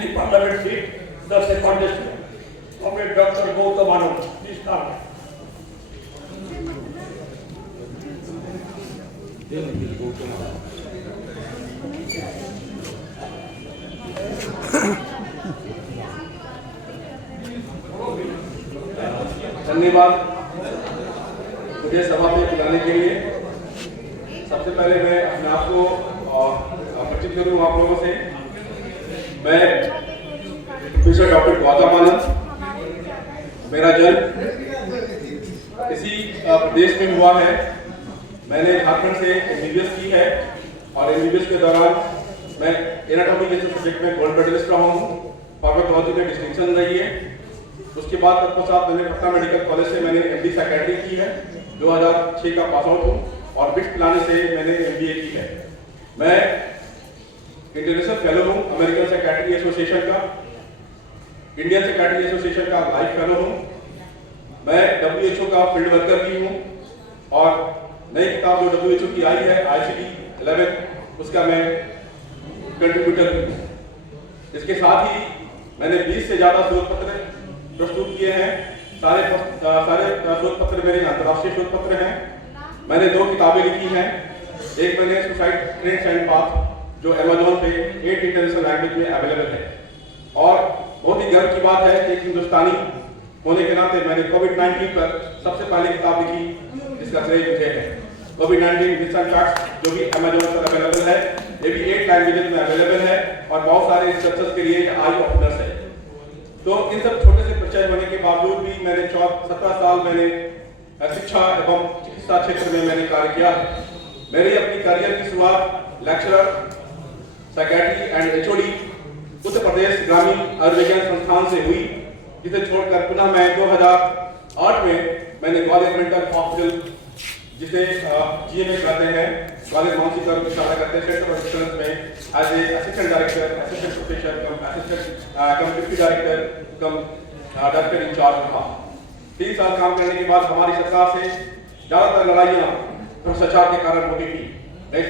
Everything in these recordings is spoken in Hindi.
the parliament seat, the second district. Comrade Dr. Gautam Anand, please come. धन्यवाद मुझे सभा में बुलाने के लिए। सबसे पहले मैं अपने आप को परिचित करूं आप लोगों से। मैं प्रोफेसर डॉक्टर गौतम आनंद, मेरा जन्म इसी प्रदेश में हुआ है। मैंने झारखंड से MBBS की है और MBBS के दौरान मैं एनाटॉमी जैसे सब्जेक्ट में गोल्ड मेडलिस्ट रहा हूँ। फार्माकोलॉजी में डिस्टिंक्शन रही है। उसके बाद तत्पश्चात मैंने पटना मेडिकल कॉलेज से मैंने MD साइकेट्री की है, 2006 का पास आउट हूँ और बिट्स पिलाने से मैंने MBA की है। मैं इंटरनेशनल फेलो हूँ अमेरिकन साइकेट्री एसोसिएशन का, इंडियन साइकेट्री एसोसिएशन का लाइफ फेलो हूँ। मैं WHO का फील्ड वर्कर भी हूँ और नई किताब जो WHO की आई है ICD-11 उसका मैं कंट्रीब्यूटर भी हूँ। इसके साथ ही मैंने 20 से ज्यादा शोध पत्र प्रस्तुत किए हैं। सारे शोध पत्र मेरे अंतर्राष्ट्रीय शोध पत्र हैं। मैंने 2 किताबें लिखी हैं। एक मैंने सुसाइड ट्रेंड्स एंड पाथ जो Amazon पे 8 इंटरनेशनल लैंग्वेज में अवेलेबल है और बहुत ही गर्व की बात है कि एक हिंदुस्तानी होने के नाते मैंने कोविड-19 पर सबसे पहले किताब लिखी जिसका श्रेय मुझे है। कोविड-19 मिथ्स एंड फैक्ट्स जो भी Amazon पर अवेलेबल है, ये भी 8 लैंग्वेजेस में अवेलेबल है और बहुत सारे रिसर्चर्स के लिए आई ओपनर्स है। तो इन सब छोटे से परिचय होने के बावजूद भी मैंने 17 साल मैंने शिक्षा एवं चिकित्सा क्षेत्र में मैंने कार्य किया है। मेरी अपनी करियर की शुरुआत lecturer psychiatry and HOD Uttar Pradesh ग्रामीण आयुर्विज्ञान संस्थान से हुई, जिसे छोड़कर पुनः मैं 2008 में मैंने ग्वालियर मेंटल हॉस्पिटल जिसे GMA कहते हैं, ग्वालियर मानसिक रोग विशेषज्ञ करते हैं, सेंटर ऑफ एक्सीलेंस में as a assistant director, assistant professor cum assistant cum deputy director cum director in charge रहा। 3 साल काम करने के बाद हमारी सरकार से ज्यादातर लड़ाइयाँ भ्रष्टाचार के कारण होती थी। मैं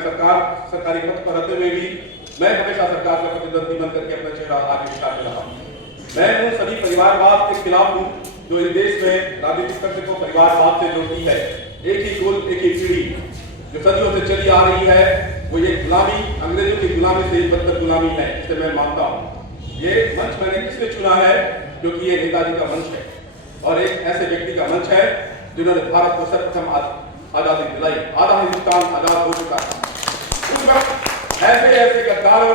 सरकारी पद पर रहते हुए भी मैं हमेशा सरकार का प्रतिद्वंदी बन करके अपना चेहरा आगे दिखाते रहा। मैं उन सभी परिवारवाद के खिलाफ हूँ जो इस देश में राजनीतिक तंत्र को परिवारवाद से जोड़ती है। एक ही कुल, एक ही पीढ़ी जो सदियों से चली आ रही है, वो ये गुलामी, अंग्रेजों की गुलामी से बदतर गुलामी है, जिसे मैं मानता हूँ। ये मंच मैंने किसने चुना है? क्योंकि ये नेताजी का मंच है और एक ऐसे व्यक्ति का मंच है जिन्होंने भारत को सर्वप्रथम आजादी दिलाई। आधा हिंदुस्तान आजाद हो चुका है। उस वक्त ऐसे गद्दारों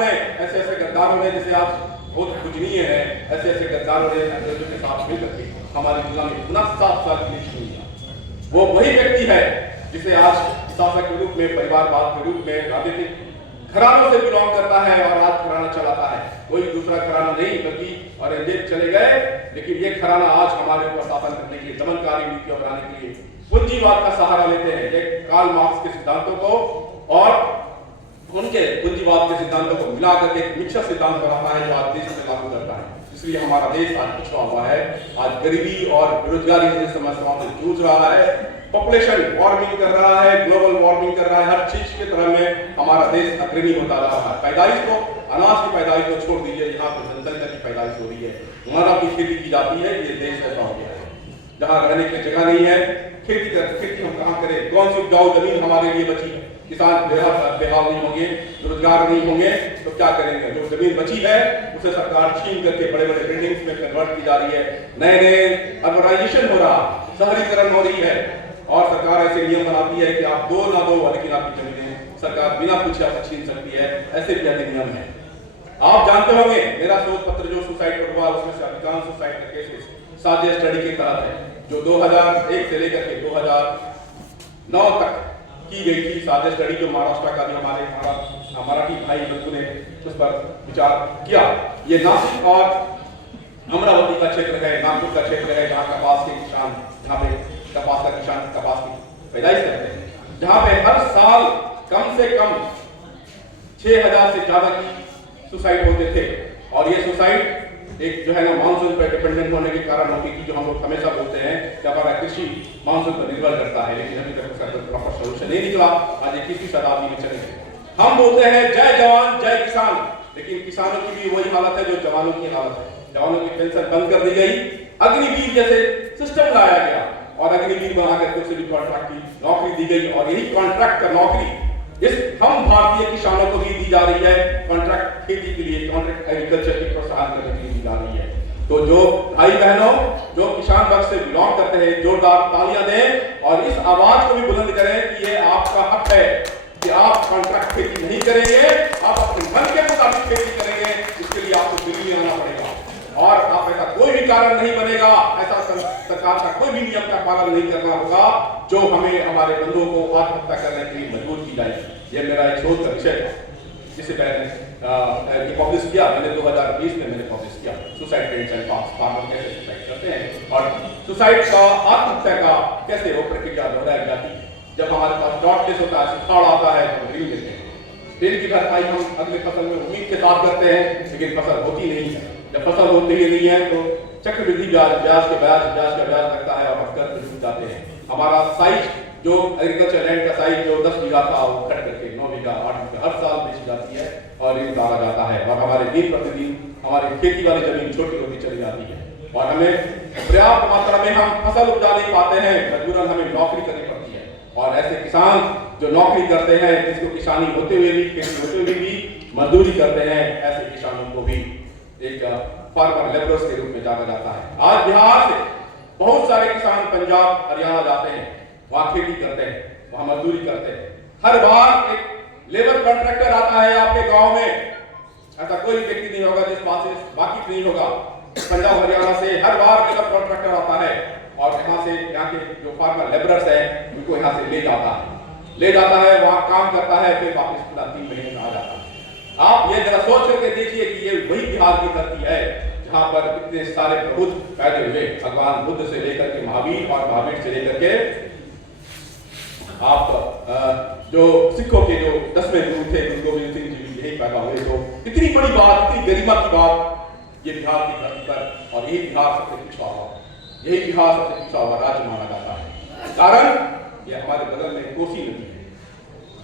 ने जिसे आप बहुत पूजनीय है, ऐसे गद्दारों ने अंग्रेजों के साथ मिलकर के हमारी गुलामी पुनः 7 साल के लिए छीन लिया। वो वही व्यक्ति है जिसे आज शासक के रूप में, परिवारवाद के रूप में राजनीतिक घरानों से बिलोंग करता है और राज घराना चलाता है। कोई दूसरा घराना नहीं, बल्कि औरंगजेब चले गए, लेकिन ये घराना आज हमारे ऊपर शासन करने के लिए, दमनकारी नीतियां बनाने के लिए पूंजीवाद का सहारा लेते हैं। ये कार्ल मार्क्स के सिद्धांतों को और उनके पूंजीवाद के सिद्धांतों को मिलाकर के एक मिक्सर सिद्धांत बनाता है जो आज देश में लागू करता है। इसलिए हमारा देश आज पिछड़ा हुआ है, आज गरीबी और बेरोजगारी जैसी समस्याओं से जूझ रहा है, पॉपुलेशन वार्मिंग कर रहा है, ग्लोबल वार्मिंग कर रहा है, हर चीज के तरह में हमारा देश अग्रणी होता रहा है। पैदाइश को, अनाज की पैदाइश को छोड़ दीजिए, यहाँ पर जनसंख्या की पैदाइश हो रही है, मानव की खेती की जाती है। ये देश ऐसा हो गया है जहाँ रहने की जगह नहीं है, खेती हम कहाँ करें? कौन सी उपजाऊ जमीन हमारे लिए बची है? किसान बेहाल नहीं होंगे, रोजगार नहीं होंगे तो क्या करेंगे? जो जमीन बची है उसे सरकार छीन करके बड़े बड़े बिल्डिंग्स में कन्वर्ट की जा रही है, नए अर्बनाइजेशन हो रहा, शहरीकरण हो रही है और सरकार ऐसे नियम बनाती है कि आप दो ना दो, लेकिन आपकी जमीनें सरकार बिना पूछे आपसे छीन सकती है। ऐसे भी अधिनियम है। आप जानते होंगे मेरा शोध पत्र जो सुसाइड पर हुआ उसमें से अधिकांश सुसाइड के केसेस साजिश स्टडी के तहत है, जो 2001 से लेकर के 2009 तक की गई थी। साजिश स्टडी जो महाराष्ट्र का जो हमारे मराठी भाई बंधु ने उस पर विचार किया। ये नासिक और अमरावती का क्षेत्र है, नागपुर का क्षेत्र है, जहाँ कपास के किसान, जहाँ पे कपास की पैदाइश करते हैं, जहाँ पे हर साल कम से कम 6000 से ज्यादा की सुसाइड होते थे। और ये सुसाइड एक जो है ना मानसून पर डिपेंडेंट होने के कारण होती थी, जो हम लोग हमेशा बोलते हैं कि हमारा कृषि मानसून पर निर्भर करता है, लेकिन अभी तक उसका प्रॉपर सॉल्यूशन नहीं निकला। आज 21वीं शताब्दी में चले गए। हम बोलते हैं जय जवान जय किसान, लेकिन किसानों की भी वही हालत है जो जवानों की हालत है। जवानों की पेंशन बंद कर दी गई, अग्निवीर जैसे सिस्टम लाया गया और अग्निवीर बनाकर उसे भी कॉन्ट्रैक्ट की नौकरी दी गई और यही कॉन्ट्रैक्ट का नौकरी इस हम भारतीय किसानों को भी दी जा रही है। कॉन्ट्रैक्ट खेती के लिए, कॉन्ट्रैक्ट एग्रीकल्चर की प्रोत्साहन करने के लिए दी जा रही है। तो जो भाई बहनों जो किसान वर्ग से बिलोंग करते हैं, जोरदार तालियां दें और इस आवाज को भी बुलंद करें कि ये आपका हक है कि आप कॉन्ट्रैक्ट खेती नहीं करेंगे, आप अपने मन के मुताबिक खेती करेंगे। इसके लिए आपको दिल्ली में आना पड़ेगा और आप ऐसा कोई भी कारण नहीं बनेगा, ऐसा सरकार का कोई भी नियम का पालन नहीं करना होगा जो हमें हमारे बंधुओं को आत्महत्या करने के लिए मजबूर की जाएगी। ये मेरा एक शोध का विषय था जिसे मैंने पब्लिश किया, मैंने 2020 में मैंने पब्लिश किया, suicide rates and cost, farmer कैसे सुसाइड करते हैं और सुसाइड का, आत्महत्या का कैसे वो प्रक्रिया दोहराई जाती है। जब हमारे पास डॉट केस होता है, सुखाड़ आता है तो ऋण लेते हैं, ऋण की भरपाई हम अगले फसल में उम्मीद के साथ करते हैं, लेकिन फसल होती नहीं है। जब फसल होती ही नहीं है तो चक्रवृद्धि ब्याज का ब्याज लगता है और हम कर्ज डूब जाते हैं। हमारा साइज जो एग्रीकल्चर लैंड का साइज जो 10 बीघा था वो घट करके 9 बीघा 8 बीघा हर साल बेची जाती है और ऋण उतारा जाता है और हमारे दिन प्रतिदिन हमारी खेती वाली जमीन छोटी होती चली जाती है और हमें पर्याप्त मात्रा में हम फसल उपजा नहीं पाते हैं, मजबूरन हमें नौकरी करनी पड़ती है। और ऐसे किसान जो नौकरी करते हैं, जिसको किसानी होते हुए भी, खेती होते हुए भी मजदूरी करते हैं, ऐसे किसानों को भी एक फार्मर लेबरर्स के रूप में जाना जाता है। आज बिहार से बहुत सारे किसान पंजाब हरियाणा जाते हैं, वहां खेती करते हैं, वहां मजदूरी करते हैं। हर बार एक लेबर कॉन्ट्रैक्टर आता है आपके गांव में, ऐसा कोई व्यक्ति नहीं होगा जिस पास बाकी नहीं होगा। पंजाब हरियाणा से हर बार लेबर कॉन्ट्रैक्टर आता है और यहाँ से यहाँ के जो फार्मर लेबरर्स हैं उनको यहाँ से ले जाता है, वहां काम करता है, फिर वापस पूरा 3 महीने में आ जाता है। आप ये जरा सोच करके देखिए कि ये वही बिहार की धरती है जहां पर इतने सारे प्रबुद्ध पैदा हुए, भगवान बुद्ध से लेकर के महावीर और महावीर से लेकर के आप जो सिखों के जो 10वें गुरु थे गुरु गोविंद सिंह जी भी यही पैदा हुए। तो इतनी बड़ी बात, इतनी गरिमा की बात ये बिहार की धरती पर, और यही बिहार सबसे पिछड़ा हुआ, यही बिहार सबसे पिछड़ा हुआ राज्य माना जाता है। कारण ये हमारे बगल में कोसी नदी है,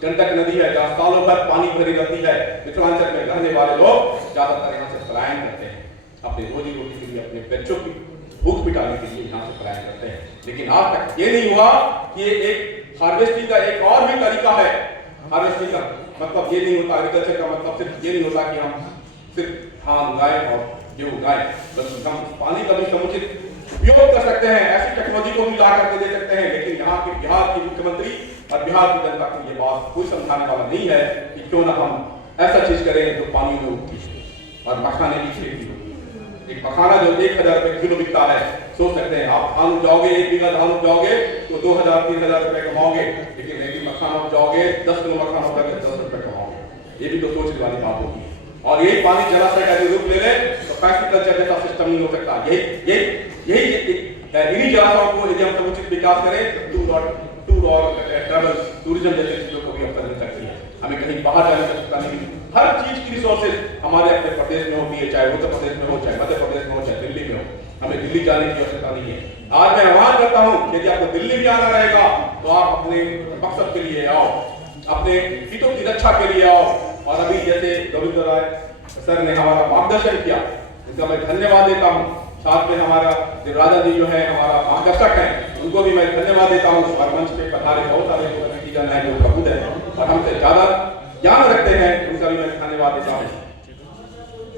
गंडक नदी है, जहाँ सालों भर पानी भरी रहती है। मिथिलांचल में रहने वाले लोग ज्यादातर यहाँ से पलायन करते हैं, अपने रोजी रोटी के लिए, अपने बच्चों की भूख मिटाने के लिए यहाँ से पलायन करते हैं। लेकिन आज तक ये नहीं हुआ कि एक हार्वेस्टिंग का एक और भी तरीका है। हार्वेस्टिंग का मतलब ये नहीं होता, एग्रीकल्चर का मतलब सिर्फ ये नहीं होता कि हम सिर्फ धान उगाएं और गेहूं उगाएं, बल्कि हम पानी का भी समुचित उपयोग कर सकते हैं, ऐसी टेक्नोलॉजी को भी ला करके दे सकते हैं। लेकिन यहाँ के बिहार के मुख्यमंत्री और बिहार की जनता को ये बात कोई समझाने वाला नहीं है कि क्यों ना हम ऐसा चीज करें जो पानी में उगती है और मखाने की खेती होती है। एक मखाना जो 1000 रुपए किलो बिकता है, सोच सकते हैं आप धान उपजाओगे, 1 बीघा धान उपजाओगे तो 2000-3000 रुपए कमाओगे, लेकिन एक मखाना उपजाओगे 10 किलो मखाना उपजाओगे 10 रुपए कमाओगे। ये भी तो सोचने वाली बात होती है। और यही पानी जलाशय का रूप ले ले तो पैस्टिकल्चर जैसा सिस्टम नहीं हो सकता। यही इन्हीं जलाशयों को यदि हम समुचित विकास करें टूर और ट्रैवल टूरिज्म जैसे चीजों को भी अवसर मिल सकती है। हमें कहीं बाहर जाने की आवश्यकता नहीं, हर चीज की रिसोर्सेज हमारे अपने प्रदेश में होती है, चाहे उत्तर प्रदेश में हो, चाहे मध्य प्रदेश में हो, चाहे दिल्ली में हो। हमें दिल्ली जाने की आवश्यकता नहीं है। आज मैं आह्वान करता हूं, यदि आपको दिल्ली भी आना रहेगा तो आप अपने मकसद के लिए आओ, अपने हितों की रक्षा के लिए आओ। और अभी जैसे गोविंद राय सर ने हमारा मार्गदर्शन किया, उनका मैं धन्यवाद देता हूँ। साथ में हमारा राजा जी जो है हमारा मार्गदर्शक है, उनको भी मैं धन्यवाद देता हूँ। और मंच पे पधारे बहुत सारे नतीजन है जो प्रबुद्ध है और हमसे ज्यादा ज्ञान रखते हैं, उनका भी मैं धन्यवाद देता हूँ।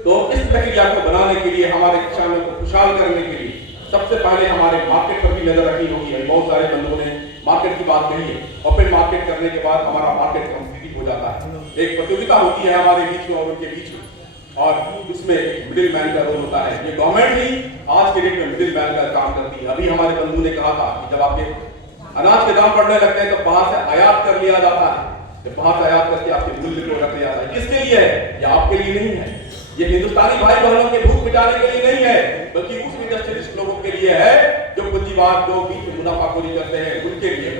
तो इस प्रक्रिया को बनाने के लिए, हमारे किसानों को खुशहाल करने के लिए सबसे पहले हमारे मार्केट पर भी नजर रखनी होगी। बहुत सारे बंधुओं ने मार्केट की बात कही है। ओपन मार्केट करने के बाद हमारा मार्केट कम्पिटिटिव हो जाता है, एक प्रतियोगिता होती है हमारे बीच में और उनके बीच में, और उसमें मिडिल मैन का रोल होता है। ये गवर्नमेंट ही आज के डेट में मिडिल मैन का काम करती है। अभी हमारे बंधु ने कहा था कि जब आपके अनाज के दाम बढ़ने लगते हैं तो बाहर से आयात कर लिया जाता है, जब बाहर से आयात करके आपके मूल्य को रख लिया जाता है। किसके लिए है? ये आपके लिए नहीं है, ये हिंदुस्तानी भाई बहनों के भूख मिटाने के लिए नहीं है, बल्कि उस इंडस्ट्रियलिस्ट लोगों के लिए है जो पूंजीवाद, जो बीच में मुनाफाखोरी करते हैं, उनके लिए।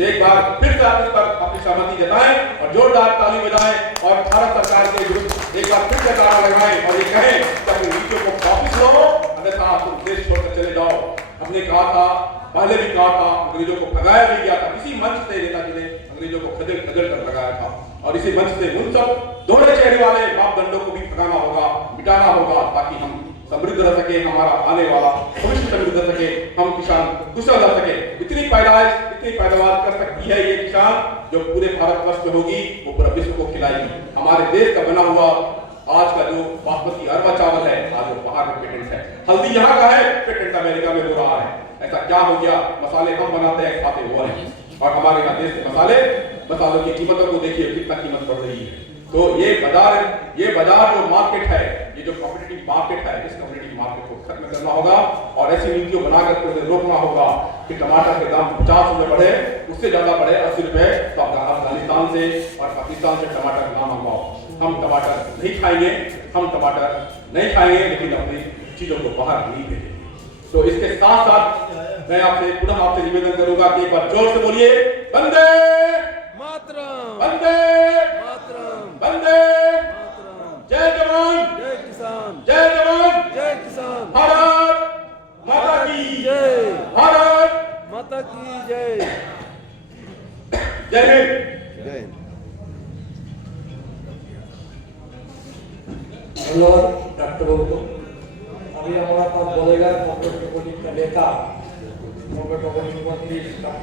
एक बार फिर से आप इस पर अपनी सहमति जताएं और जोरदार ताली बजाएं और भारत सरकार के विरुद्ध एक बार फिर से नारा लगाएं और ये कहें कि अपनी नीतियों को वापस लो, अन्यथा तुम देश छोड़कर चले जाओ। हमने कहा था, पहले भी कहा था, अंग्रेजों को भगाया भी गया था, इसी मंच से नेताजी ने अंग्रेजों को खदेड़ खदेड़ कर लगाया था। और इसी मंच से उन सब दोहरे चेहरे वाले मापदंडों को भी भगाना होगा, मिटाना होगा, ताकि हम समृद्ध रह सके, हमारा आने वाला भविष्य समृद्ध रह सके, हम किसान कुशल रह सके। इतनी पैदावार कर सकती है ये किसान जो पूरे भारतवर्ष में होगी, वो पूरा विश्व को खिलाएगी। हमारे देश का बना हुआ आज का जो बासमती अरबा चावल है, आज वो बाहर में पेटेंट है। हल्दी यहाँ का है, पेटेंट अमेरिका में हो रहा है। ऐसा क्या हो गया? मसाले हम बनाते हैं, खाते वो हैं। और हमारे यहाँ देश के मसालों की कीमतों को देखिए, कितना कीमत बढ़ रही है। तो ये बाजार जो मार्केट है, ये जो कॉम्पिटिटिव मार्केट है, इस कॉम्पिटिटिव मार्केट को खत्म करना होगा और ऐसी नीतियों बनाकर उन्हें रोकना होगा कि टमाटर के दाम 50 रुपए बढ़े, उससे ज्यादा बढ़े 80 रुपए, तो अफगानिस्तान से और पाकिस्तान से टमाटर ना मंगवाओ। हम टमाटर नहीं खाएंगे, लेकिन अपनी चीजों को बाहर नहीं भेजेंगे। तो इसके साथ साथ मैं पुनः आपसे निवेदन करूंगा कि एक बार जोर से बोलिए, वंदे मातरम, वंदे मातरम, वंदे मातरम। जय जवान, जय किसान, जय जवान, जय किसान। भारत माता की जय, भारत माता की जय। जय हिंद। जय। धन्यवाद डॉक्टर गौतम। अभी हमारे पास बोलेगा कांग्रेस के नेता, कांग्रेस मंत्री